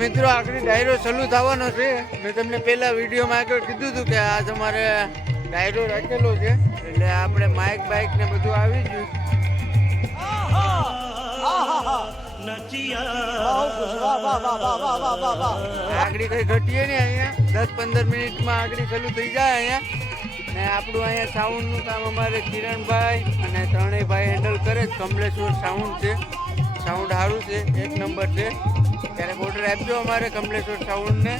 મિત્રો, આખરી ડાયરો ચાલુ થવાનો છે. મેં તમને પહેલા વિડીયોમાં આગળ કીધું હતું કે આજ અમારે ડાયરો રાખેલો છે. એટલે આપણે માઇક બાઇક ને બધું આવી ગયું. આગળ કઈ ઘટીએ ને અહીંયા. દસ પંદર મિનિટમાં આગળ ચાલુ થઈ જાય અહીંયા. ને આપણું અહીંયા સાઉન્ડનું કામ અમારે કિરણભાઈ અને ત્રણેય ભાઈ હેન્ડલ કરે છે. કમલેશ્વર સાઉન્ડ છે. સાઉન્ડ સારું છે. એક નંબર છે. ત્યારે ઓર્ડર આપજો અમારે કમલેશ્વર સાઉન્ડ ને.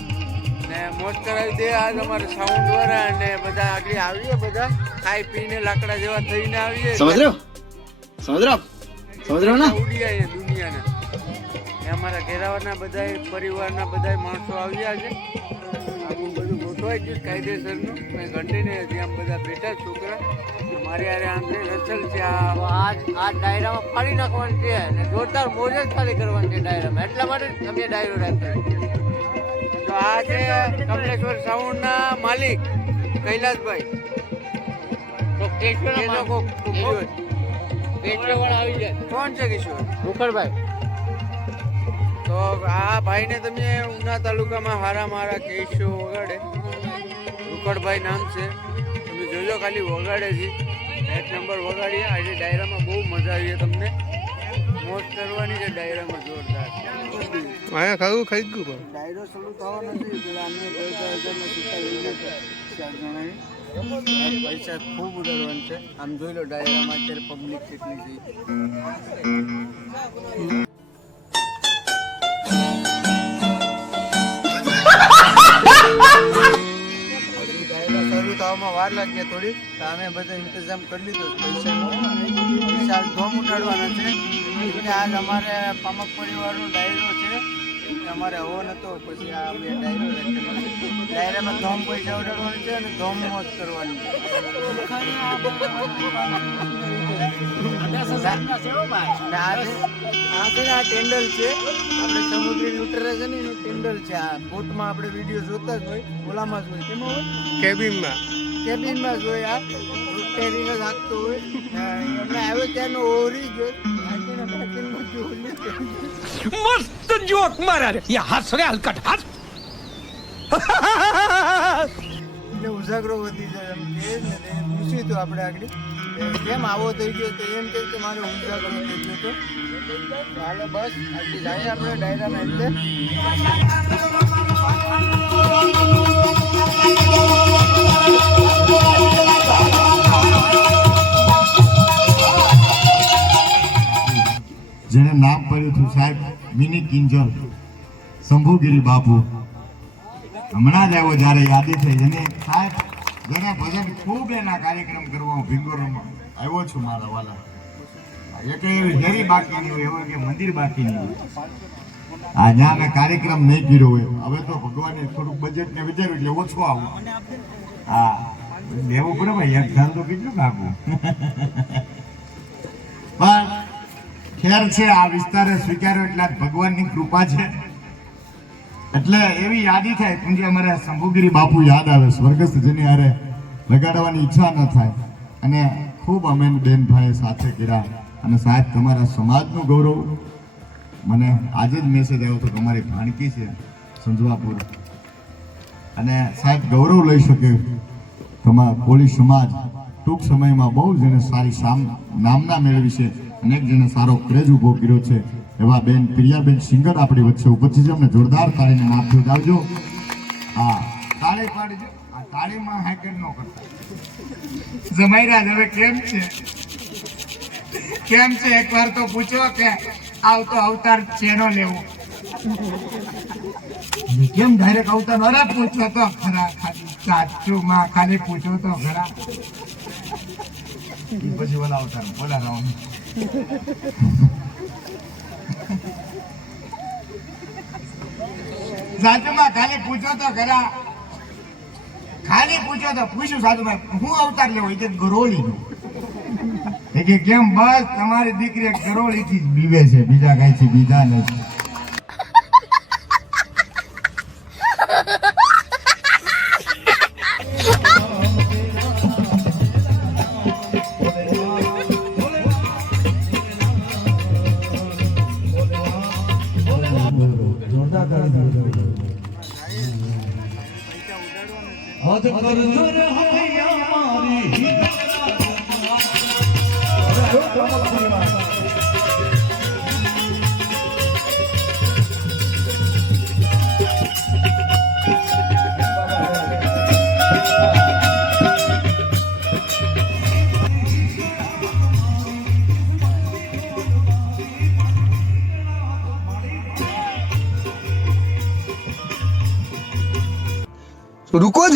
મોજ કરાવી દે આજ અમારે સાઉન્ડ દ્વારા અને બધા આગળ આવીએ બધા. ખાઈ પીને લાકડા જેવા થઈને આવીએ. સમજ રહ્યો? સમજ રહ્યો સમજ રહ્યો ને? ઉડી આવીએ દુનિયાના. અમારા ઘેરાવાના બધા પરિવારના બધા માણસો આવ્યા છે. આવું બધું ગોઠવાઈ છે કાયદેસરનું. મેં ઘંટીને હજી આમ બધા બેઠા છોકરા. અરે આંધ્રે રસલ છે આ. આ ડાયરામાં ફાડી નાખવાની છે અને જોરદાર મોજ જ ખાલી કરવાની છે ડાયરામાં. એટલા માટે અમે ડાયરો રાખ્યો તો આ છે કમલેશ્વર સાઉન્ડના માલિક કૈલાસભાઈ. તો કેશવર કોણ છે કિશોર? મુખરભાઈ. તો આ ભાઈને તમે ઉના તાલુકામાં હારા મારા કેશો વગાડે. રૂકડભાઈ નામ છે. તમે જોજો ખાલી વગાડે છે. એક નંબર વગાડીએ. આજે ડાયરામાં બહુ મજા આવી તમને. મોજ કરવાની છે ડાયરામાં જોરદાર. અહીંયા ખાવું ખાઈ ગયું પણ. ડાયરો શરૂ થવા નથી પેલા અમે પૈસા હજારના સિક્કા લઈ ચાર જણાએ. પૈસા ખૂબ ઉડાડવાનું છે. આમ જોઈ લો ડાયરામાં અત્યારે પબ્લિક કેટલી છે. થવામાં વાર લાગી થોડી તો અમે બધો ઇંતજામ કરી લીધો. પૈસાનો પૈસા ધોમ ઉડાડવાના છે. અને આજ અમારે પામક પરિવારનો ડાયરો છે. અમારે હવો નહોતો પછી આ અમે ડાયરો ડાયરામાં ધોમ પૈસા ઉડાડવાનું છે અને ધોમ મોજ કરવાની છે. આ ટેન્ડલ છે. આપણે સમુદ્રી લૂંટરા છે છે. આ બોટમાં આપણે વીડિયો જોતા જ હોય, ઓલામાં જ હોય? કેબિનમાં. કેબિનમાં જોયા ટેરીને રાખતો હોય. એમણે આવ્યો ત્યાંનો ઓરી જોઈ મસ્ત જોક મારા રે. યા હસ રે હલકટ હસ એટલે ઉજાગરો વધી જાય એમ કે પૂછ્યું હતું આપણે આગળ. કેમ આવો થઈ ગયો તો એમ કે કે મારો ઉજાગરો થઈ ગયો તો. હાલો બસ આજે જાય આપણે ડાયરા એટલે જેને નામ પડ્યું હતું સાહેબ મિની કિંજલ, શંભુગીરી બાપુ. હમણાં જ આવ્યો જ્યારે યાદી થઈ. એને સાહેબ જેને ભજન ખૂબ એના કાર્યક્રમ કરવા હું ભીંગોરમાં આવ્યો છું મારા વાલા. એક એવી હેરી બાકી નહીં હોય, એવું કે મંદિર બાકી નહીં હોય. જ્યાં મેં કાર્યક્રમ નહીં કર્યો હોય. હવે તો ભગવાને થોડુંક બજેટ ને વિચાર્યું એટલે ઓછો આવું. હા લેવું પડે ભાઈ, એક ધંધો કેટલું કાપવું પણ ખેર છે, આ વિસ્તારે સ્વીકાર્યો એટલે ભગવાનની કૃપા છે. એટલે એવી યાદી થાય, કેમ કે અમારે શંભુગીરી બાપુ યાદ આવે, સ્વર્ગસ્થ જેની હારે લગાડવાની ઈચ્છા ન થાય. અને ખૂબ અમે બેન ભાઈ સાથે કર્યા. અને સાહેબ, તમારા સમાજનું ગૌરવ. મને આજે જ મેસેજ આવ્યો હતો કે અમારી ભાણકી છે, સંજવાપુર. અને સાહેબ, ગૌરવ લઈ શકે તમારા કોળી સમાજ ટૂંક સમયમાં બહુ જેને સારી નામના મેળવી છે. અનેક જેને સારો ક્રેજ ઊભો કર્યો છે. એવા બેન પ્રિયાબેન સિંગર આપણી વચ્ચે ઉપસ્થિત છે અમને જોરદાર તાળીને માથું આવજો હા, તાળી પાડજો આ તાળીમાં હેકર ન કરતા. જમાઈરાજ, હવે કેમ છે? કેમ છે? એકવાર તો પૂછો કે આવતો અવતાર ચેનો લેવો? કેમ ડાયરેક્ટ અવતાર અરે પૂછો તો ખરા ખાલી. સાચું માં ખાલી પૂછો તો ખરા. પછી ઓલા અવતાર. બોલા રામ સાચુમાં ખાલી પૂછો તો ખરા. ખાલી પૂછો તો પૂછ્યું સાધુભાઈ હું અવતાર લેવો એ ગરોળી કે કેમ બસ, તમારી દીકરી ગરોળીથી જ બીવે છે, બીજા કઈ છે, બીજા નથી. હદ કરજો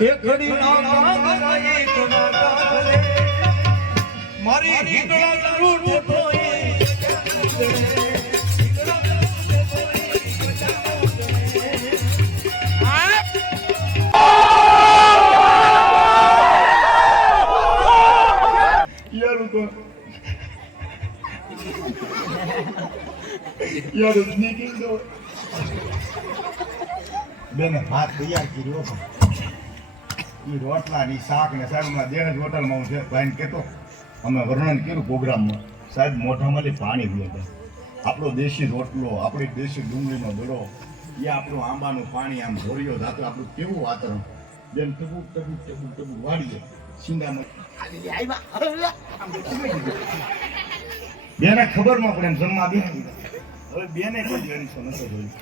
ઘડી મારી હિંગળા કરું ઠોઠોઈ યાર બેને ભાત તૈયાર કર્યો એ રોટલા ની શાક ને સાહેબ દેણ જ હોટલમાં હું છે. ભાઈને કહેતો, અમે વર્ણન કર્યું પ્રોગ્રામમાં. સાહેબ, મોઢામાંથી પાણી છે. આપણો દેશી રોટલો, આપણી દેશી ડુંગળીનો દડો એ આપણું આંબાનું પાણી આમ ધોરિયો જાતો આપણું કેવું વાતાવરણ? જેમ ટબુક ટબુક ટબુક ટબુક વાળીએ. બેને ખબર ન પડે જમવા બે હવે બેને કોઈ ટેન્શન નથી જોયું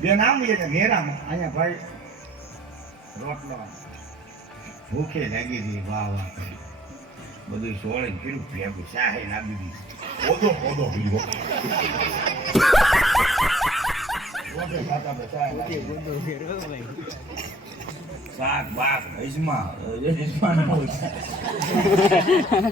બેન આમ એને ઘેરામાં. અહીંયા ભાઈ, રોટલો. ભૂખે લાગી હતી વાહ વાહ કરી બધું સોળે કીધું ભેગું શાહે લાગી દીધી ઓદો ઓદો પીવો લાગી શાક બાક હજમા હજમા ન હોય. અને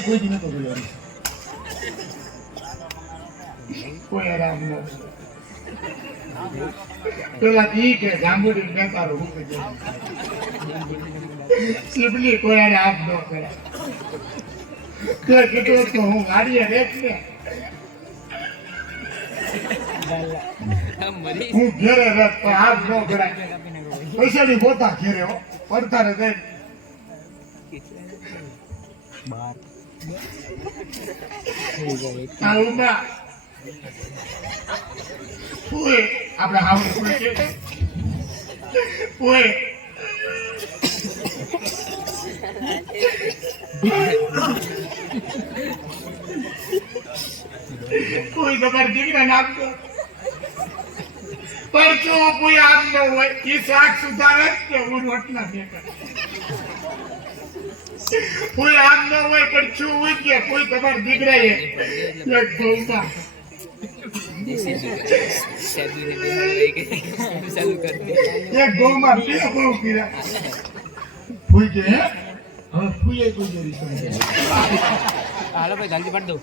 કોઈ દી આરામ ન પેલા ઈ કે જાંબુડી નેતારો હું કે સિબલી કોઈ હાથ ન કરે કીધું તો હું ગાડીએ રેખ ને હું ઘેરે રથ પણ હાથ ન કરાય પૈસાની પોતા ઘેરે હો. પડતારે જઈ આ ઉમા ઓય આપણે હાવ કોઈ ખબર દીકરા નાખતો કોઈ આમ ન હોય, એ શાક હે હવે ફૂઈએ કોઈ હાલો ભાઈ, જલ્દી પાડ દઉં.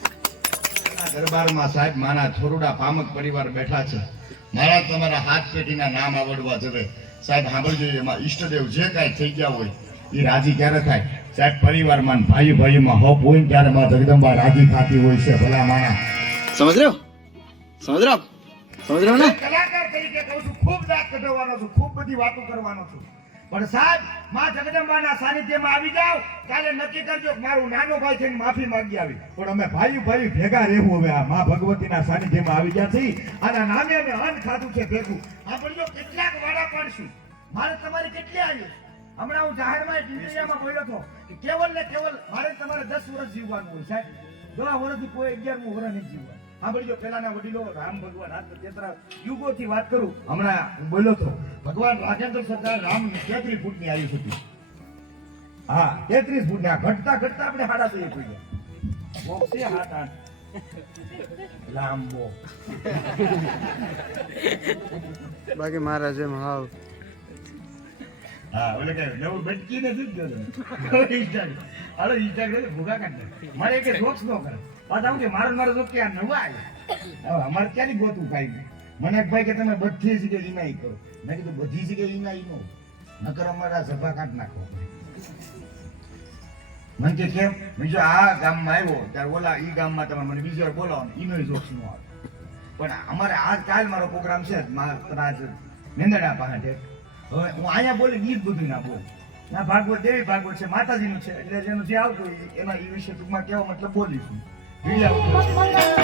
દરબારમાં સાહેબ માના થોરુડા પામક પરિવાર બેઠા છે. મારા તમારા હાથ પેઢીના નામ આવડવા જોઈએ સાહેબ સાંભળજો એમાં ઈષ્ટદેવ જે કાંઈ થઈ ગયા હોય એ રાજી ક્યારે થાય? સાહેબ પરિવારમાં ભાઈ ભાઈમાં હોપ હોય ને ત્યારે માં જગદંબા રાજી થતી હોય છે ભલા માણા. સમજ રહ્યો? સમજ રહ્યો? સમજ રહ્યો ને? કલાકાર તરીકે કહું છું ખૂબ દાંત કઢાવવાનો છું ખૂબ બધી વાતો કરવાનો છું. પણ સાહેબમાં જગદંબાના સાનિધ્યમાં આવી જાવ કાલે નક્કી કરજો કે મારું નાનો ભાઈ થઈને માફી માંગી આવી. પણ અમે ભાઈ ભાઈ ભેગા રહેવું હવે આ માં ભગવતીના સાનિધ્યમાં આવી ગયા છીએ. આના નામે અમે અન્ન ખાધું છે ભેગું. આપણે જો કેટલાક વાડા પાડશું મારે તમારી કેટલી આવી હમણાં હું જાહેરમાં એક ઇન્ડિયામાં બોલ્યો હતો કે કેવલ ને કેવલ મારે તમારે દસ વર્ષ જીવવાનું હોય સાહેબ. આ વર્ષથી કોઈ અગિયારમું વર્ષ નહીં જીવવાનું. સાંભળજો પેલાના વડીલો રામ ભગવાન આ તેતરા યુગોથી વાત કરું. હમણાં હું બોલ્યો તો ભગવાન રાજેન્દ્ર સરદાર રામ તેત્રીસ ફૂટની આયુ હતી હા તેત્રીસ ફૂટની આ ઘટતા ઘટતા આપણે હાડા થઈ થઈ ગયા. બોક્સે હાથ આઠ? લાંબો. બાકી મહારાજ એમ હાવ. હા ઓલે કે નવું બટકી ને શું ગયો તમે ઇન્સ્ટાગ્રામ હાલો ઇન્સ્ટાગ્રામ ભૂગા કાઢ મારે કે જોક્સ નો કરે પાછા કે મારો મારો જોકે આ નવા હવે અમારે ક્યાંથી ગોતું ભાઈ મને ભાઈ કે તમે બધી જગ્યાએ ઈનાઈ કરો. મેં કીધું, બધી જગ્યાએ ઈનાઈ નો. નકર અમારા સભા કાઢ નાખો મને કે કેમ? મેં જો આ ગામમાં આવ્યો, ત્યારે ઓલા ઈ ગામમાં તમે મને બીજી બોલાવો ને ઈનો જોક્સ નો આવે. પણ અમારે આજ કાલ મારો પ્રોગ્રામ છે આજ મેંદડા પાસે હવે હું અહીંયા બોલી ગીત બધું ના બોલ. ના ભાગવત દેવી ભાગવત છે, માતાજીનું છે, એટલે જેનું જે આવતું એમાં એ વિશે ટૂંકમાં કેવો મતલબ બોલીશું. બીજા ઉપર.